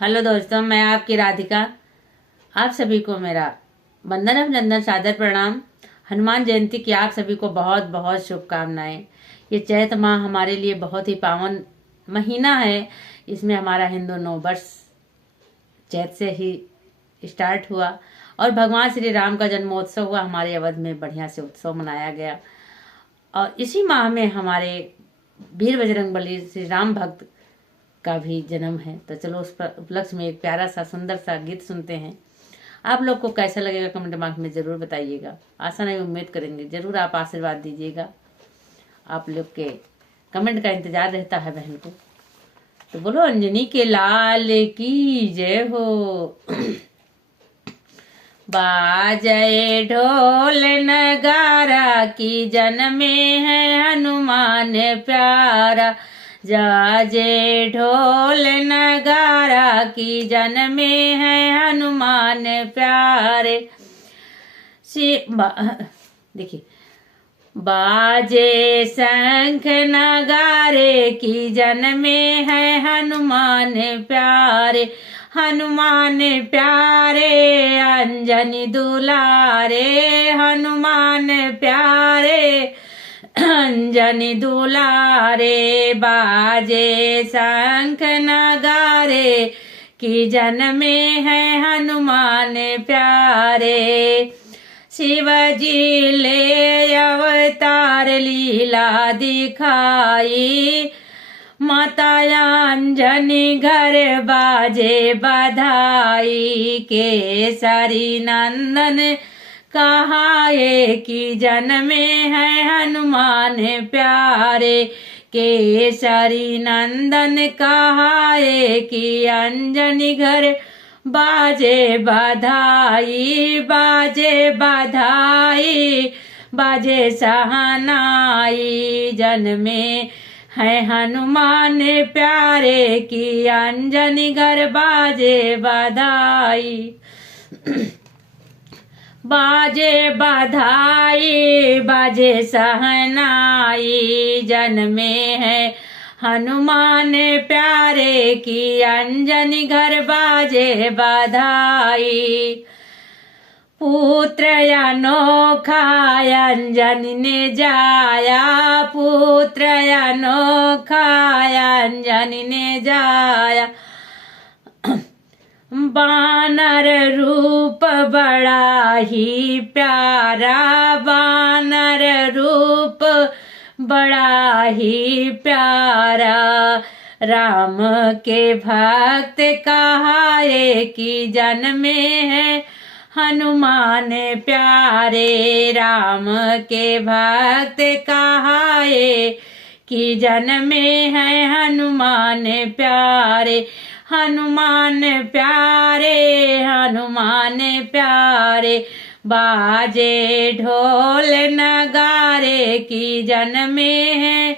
Hello दोस्तों, मैं आपकी राधिका। आप सभी को मेरा वंदन अभिनंदन सादर प्रणाम। हनुमान जयंती की आप सभी को बहुत बहुत शुभकामनाएं। ये चैत माह हमारे लिए बहुत ही पावन महीना है। इसमें हमारा हिंदू नववर्ष चैत से ही स्टार्ट हुआ और भगवान श्री राम का जन्मोत्सव हुआ। हमारे अवध में बढ़िया से उत्सव मनाया गया और इसी माह में हमारे वीर बजरंगबली श्री राम भक्त का भी जन्म है। तो चलो उस पर उपलक्ष्य में एक प्यारा सा सुंदर सा गीत सुनते हैं। आप लोग को कैसा लगेगा कमेंट बॉक्स में जरूर बताइएगा। आशा नहीं उम्मीद करेंगे, जरूर आप आशीर्वाद दीजिएगा। आप लोग के कमेंट का इंतजार रहता है बहन को। तो बोलो अंजनी के लाल की जय हो। बाजय ढोल नगारा की जन्मे है हनुमान प्यारा। जाजे ढोल नगारा की जन्मे है हनुमान प्यारे। देखिए, बाजे शंख नगारे की जन्मे है हनुमान प्यारे। हनुमान प्यारे अंजनी दुलारे। हनुमान प्यारे अंजनी दुलारे। बाजे शंख नगारे की जन्मे है हनुमान प्यारे। शिवजी ले अवतार लीला दिखाई। माता अंजनी घर बाजे बधाई। केसरी नंदन कहाए की जन्मे है हनुमान प्यारे। केसरी नंदन कहाए की अंजनी घर बाजे बधाई। बाजे बधाई बाजे सहनाई। जन्मे है हनुमान प्यारे की अंजनी घर बाजे बधाई। बाजे बधाई बाजे सहनाई। जन्मे है हनुमान प्यारे की अंजनी घर बाजे बधाई। पुत्र अनोखा अंजनी ने जाया। पुत्र अनोखा अंजनी ने जाया। बानर रूप बड़ा ही प्यारा। बानर रूप बड़ा ही प्यारा। राम के भक्त कहाए की जन्मे है हनुमान प्यारे। राम के भक्त कहाए की जन्मे है हनुमान प्यारे। हनुमान प्यारे हनुमान प्यारे। बाजे ढोल नगारे की जन्मे है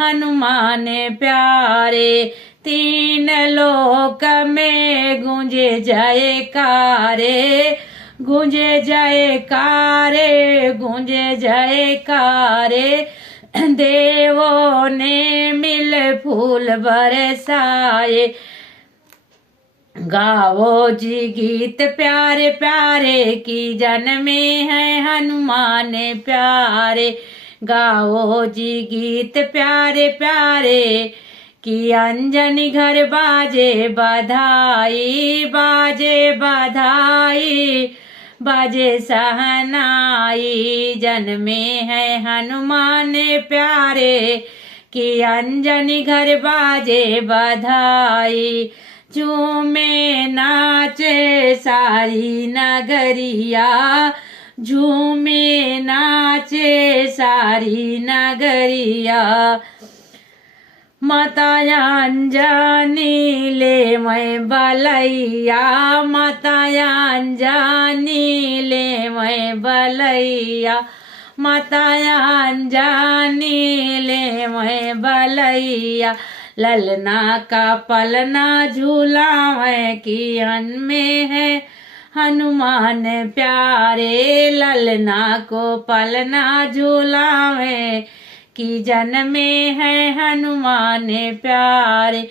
हनुमान प्यारे। तीन लोक में गूंजे जयकारे। गूंजे जयकारे गूंजे जयकारे। देवों ने मिल फूल बरसाए। गाओ जी गीत प्यारे प्यारे की जन्मे है हनुमान प्यारे। गाओ जी गीत प्यारे प्यारे की अंजनी घर बाजे बधाई। बाजे बधाई बाजे सहनाई। जन्मे है हनुमान प्यारे की अंजनी घर बाजे बधाई। झूमे नाचे सारी नगरिया। झूमे नाचे सारी नगरिया। माता अंजनी ले मैं बलैया। माता अंजनी ले मैं बलैया। माता अंजनी ले मैं बलैया। ललना का पलना झूलावे की अनमे है हनुमान प्यारे। ललना को पलना झूलावे की जन्मे है हनुमान प्यारे।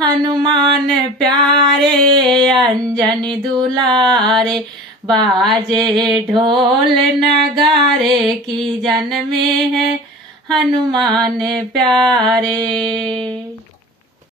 हनुमान प्यारे अंजनी दुलारे, बाजे ढोल नगारे की जन में है हनुमान प्यारे।